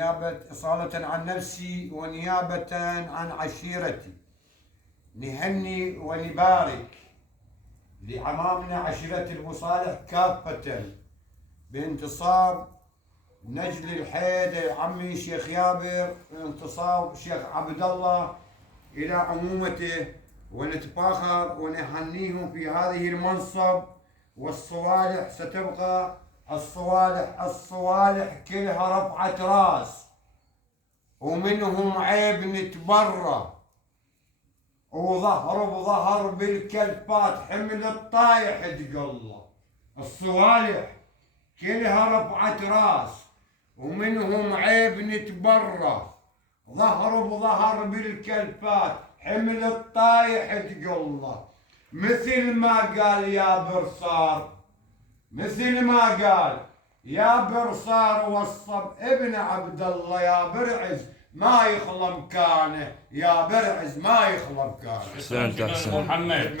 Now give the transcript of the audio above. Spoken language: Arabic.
إصالة عن نفسي ونيابة عن عشيرتي نهني ونبارك لعمامنا عشيرة أبو صالح كافة بانتصاب نجل الحيدر عمي شيخ يابر، انتصاب شيخ عبد الله إلى عمومته، ونتفاخر ونهنيهم في هذه المنصب. والصوالح ستبقى الصوالح كلها رفعة راس، ومنهم عيب نتبرى، وظهر بظهر بالكلفات حمل الطايح تقله. الصوالح كلها رفعة راس، ومنهم عيب نتبرى، ظهر بظهر بالكلفات حمل الطايح تقله. مثل ما قال يا برصار، مثل ما قال يا برصار وصب ابن عبد الله يا برعز ما يخلى مكانه، يا برعز ما يخلى مكانه. احسنت. محمد